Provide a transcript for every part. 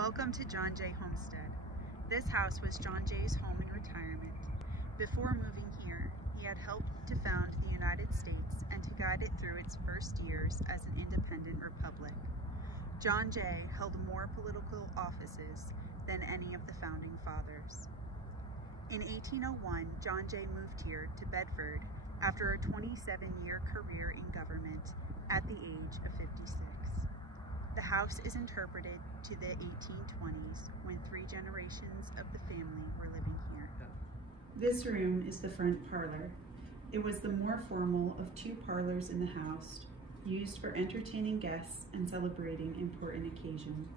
Welcome to John Jay Homestead. This house was John Jay's home in retirement. Before moving here, he had helped to found the United States and to guide it through its first years as an independent republic. John Jay held more political offices than any of the founding fathers. In 1801, John Jay moved here to Bedford after a 27-year career in government at the age of 56. The house is interpreted to the 1820s when 3 generations of the family were living here. This room is the front parlor. It was the more formal of 2 parlors in the house, used for entertaining guests and celebrating important occasions.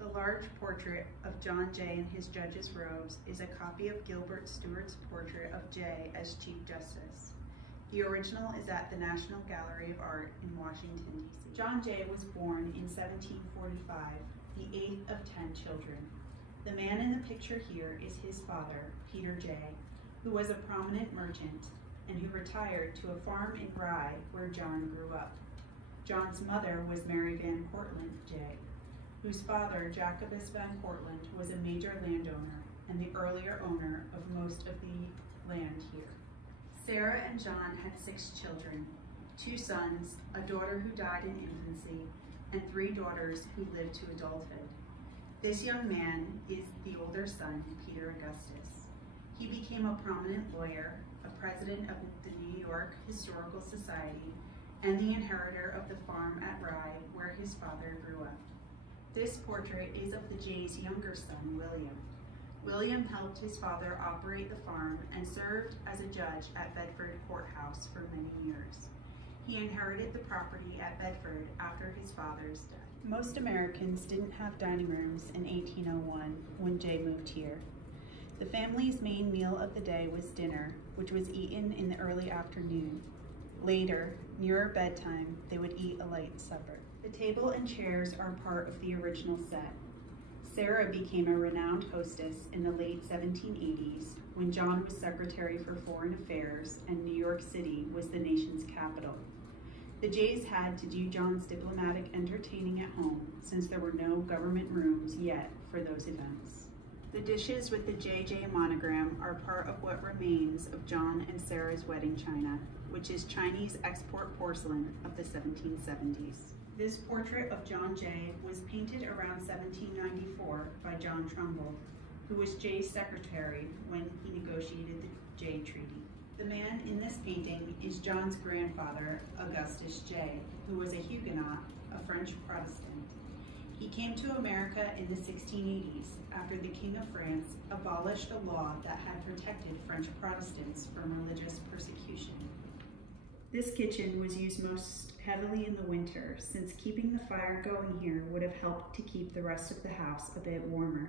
The large portrait of John Jay in his judge's robes is a copy of Gilbert Stuart's portrait of Jay as Chief Justice. The original is at the National Gallery of Art in Washington, D.C. John Jay was born in 1745, the 8th of 10 children. The man in the picture here is his father, Peter Jay, who was a prominent merchant and who retired to a farm in Rye where John grew up. John's mother was Mary Van Cortlandt Jay, whose father, Jacobus Van Cortlandt, was a major landowner and the earlier owner of most of the land here. Sarah and John had 6 children, 2 sons, a daughter who died in infancy, and 3 daughters who lived to adulthood. This young man is the older son, Peter Augustus. He became a prominent lawyer, a president of the New York Historical Society, and the inheritor of the farm at Rye where his father grew up. This portrait is of the Jays' younger son, William. William helped his father operate the farm and served as a judge at Bedford Courthouse for many years. He inherited the property at Bedford after his father's death. Most Americans didn't have dining rooms in 1801 when Jay moved here. The family's main meal of the day was dinner, which was eaten in the early afternoon. Later, nearer bedtime, they would eat a light supper. The table and chairs are part of the original set. Sarah became a renowned hostess in the late 1780s when John was Secretary for Foreign Affairs and New York City was the nation's capital. The Jays had to do John's diplomatic entertaining at home since there were no government rooms yet for those events. The dishes with the JJ monogram are part of what remains of John and Sarah's wedding china, which is Chinese export porcelain of the 1770s. This portrait of John Jay was painted around 1794 by John Trumbull, who was Jay's secretary when he negotiated the Jay Treaty. The man in this painting is John's grandfather, Augustus Jay, who was a Huguenot, a French Protestant. He came to America in the 1680s after the King of France abolished a law that had protected French Protestants from religious persecution. This kitchen was used most heavily in the winter, since keeping the fire going here would have helped to keep the rest of the house a bit warmer.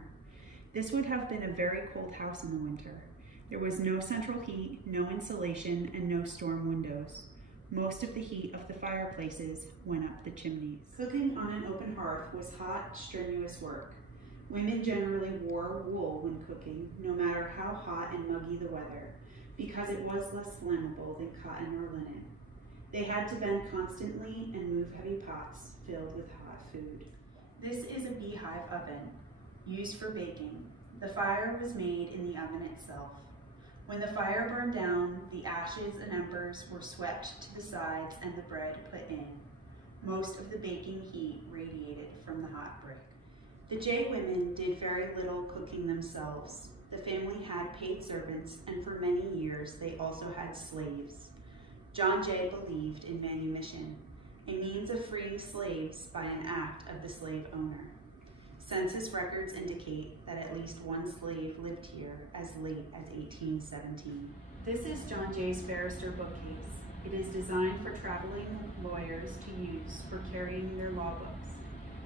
This would have been a very cold house in the winter. There was no central heat, no insulation, and no storm windows. Most of the heat of the fireplaces went up the chimneys. Cooking on an open hearth was hot, strenuous work. Women generally wore wool when cooking, no matter how hot and muggy the weather, because it was less flammable than cotton or linen. They had to bend constantly and move heavy pots filled with hot food. This is a beehive oven, used for baking. The fire was made in the oven itself. When the fire burned down, the ashes and embers were swept to the sides and the bread put in. Most of the baking heat radiated from the hot brick. The Jay women did very little cooking themselves. The family had paid servants, and for many years they also had slaves. John Jay believed in manumission, a means of freeing slaves by an act of the slave owner. Census records indicate that at least 1 slave lived here as late as 1817. This is John Jay's barrister bookcase. It is designed for traveling lawyers to use for carrying their law books.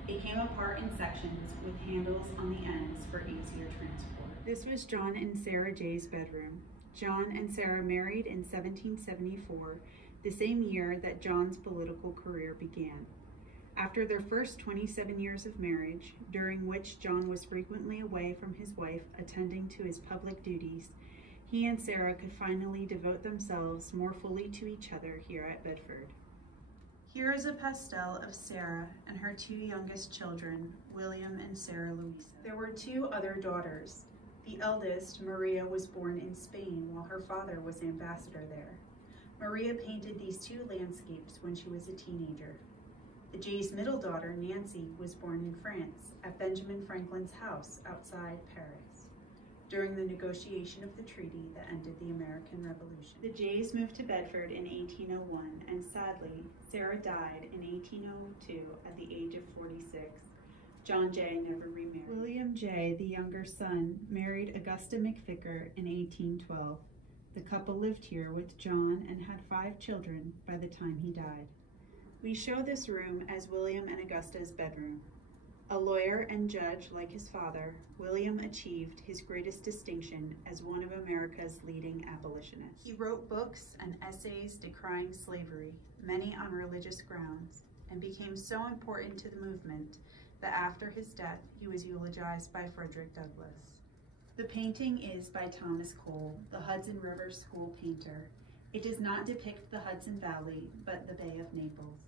It came apart in sections with handles on the ends for easier transport. This was John and Sarah Jay's bedroom. John and Sarah married in 1774, the same year that John's political career began. After their first 27 years of marriage, during which John was frequently away from his wife attending to his public duties, he and Sarah could finally devote themselves more fully to each other here at Bedford. Here is a pastel of Sarah and her two youngest children, William and Sarah Louisa. There were two other daughters. The eldest, Maria, was born in Spain while her father was ambassador there. Maria painted these two landscapes when she was a teenager. The Jay's middle daughter, Nancy, was born in France at Benjamin Franklin's house outside Paris during the negotiation of the treaty that ended the American Revolution. The Jays moved to Bedford in 1801, and sadly, Sarah died in 1802 at the age of 46. John Jay never remarried. William Jay, the younger son, married Augusta McVicker in 1812. The couple lived here with John and had 5 children by the time he died. We show this room as William and Augusta's bedroom. A lawyer and judge like his father, William achieved his greatest distinction as one of America's leading abolitionists. He wrote books and essays decrying slavery, many on religious grounds, and became so important to the movement that after his death, he was eulogized by Frederick Douglass. The painting is by Thomas Cole, the Hudson River School painter. It does not depict the Hudson Valley, but the Bay of Naples.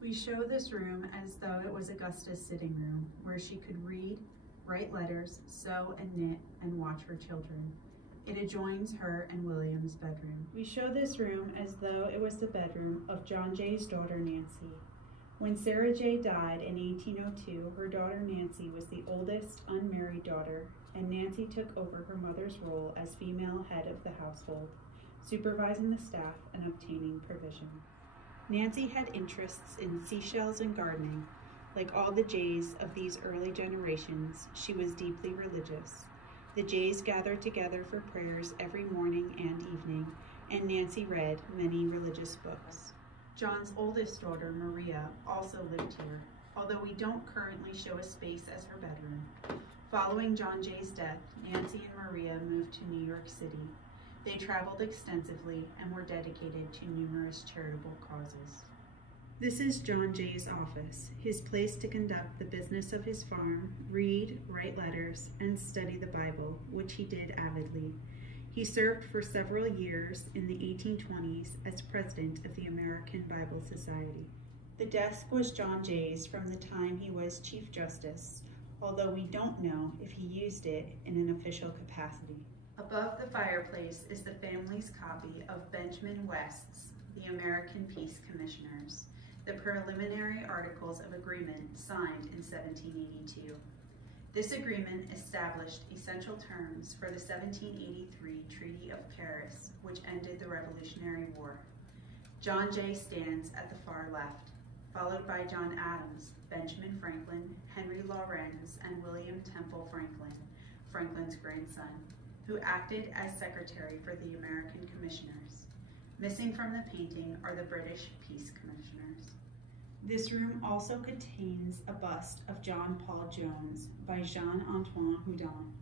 We show this room as though it was Augusta's sitting room, where she could read, write letters, sew and knit, and watch her children. It adjoins her and William's bedroom. We show this room as though it was the bedroom of John Jay's daughter, Nancy. When Sarah Jay died in 1802, her daughter Nancy was the oldest unmarried daughter, and Nancy took over her mother's role as female head of the household, supervising the staff and obtaining provision. Nancy had interests in seashells and gardening. Like all the Jays of these early generations, she was deeply religious. The Jays gathered together for prayers every morning and evening, and Nancy read many religious books. John's oldest daughter, Maria, also lived here, although we don't currently show a space as her bedroom. Following John Jay's death, Nancy and Maria moved to New York City. They traveled extensively and were dedicated to numerous charitable causes. This is John Jay's office, his place to conduct the business of his farm, read, write letters, and study the Bible, which he did avidly. He served for several years in the 1820s as president of the American Bible Society. The desk was John Jay's from the time he was Chief Justice, although we don't know if he used it in an official capacity. Above the fireplace is the family's copy of Benjamin West's The American Peace Commissioners, the preliminary Articles of Agreement signed in 1782. This agreement established essential terms for the 1783 Treaty of Paris, which ended the Revolutionary War. John Jay stands at the far left, followed by John Adams, Benjamin Franklin, Henry Lawrence, and William Temple Franklin, Franklin's grandson, who acted as secretary for the American Commissioners. Missing from the painting are the British Peace Commissioners. This room also contains a bust of John Paul Jones by Jean-Antoine Houdon.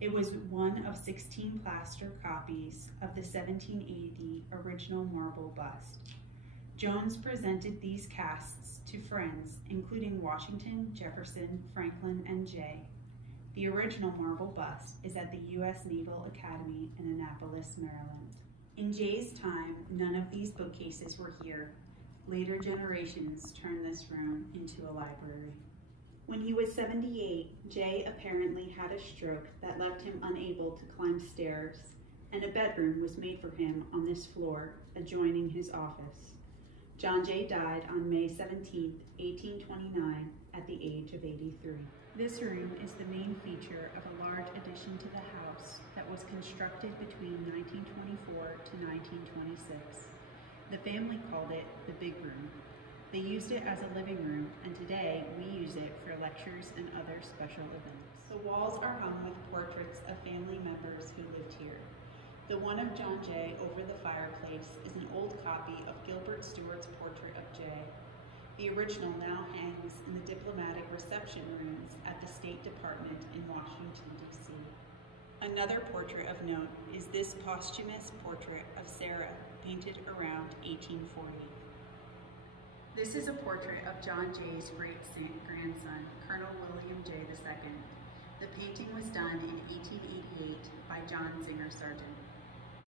It was one of 16 plaster copies of the 1780 original marble bust. Jones presented these casts to friends, including Washington, Jefferson, Franklin, and Jay. The original marble bust is at the U.S. Naval Academy in Annapolis, Maryland. In Jay's time, none of these bookcases were here. Later generations turned this room into a library. When he was 78, Jay apparently had a stroke that left him unable to climb stairs, and a bedroom was made for him on this floor, adjoining his office. John Jay died on May 17, 1829, at the age of 83. This room is the main feature of a large addition to the house that was constructed between 1924 to 1926. The family called it the Big Room. They used it as a living room, and today we use it for lectures and other special events. The walls are hung with portraits of family members who lived here. The one of John Jay over the fireplace is an old copy of Gilbert Stuart's portrait of Jay. The original now hangs in the diplomatic reception rooms at the State Department in Washington, D.C. Another portrait of note is this posthumous portrait of Sarah, painted around 1840. This is a portrait of John Jay's great-grandson, Colonel William Jay II. The painting was done in 1888 by John Singer Sargent.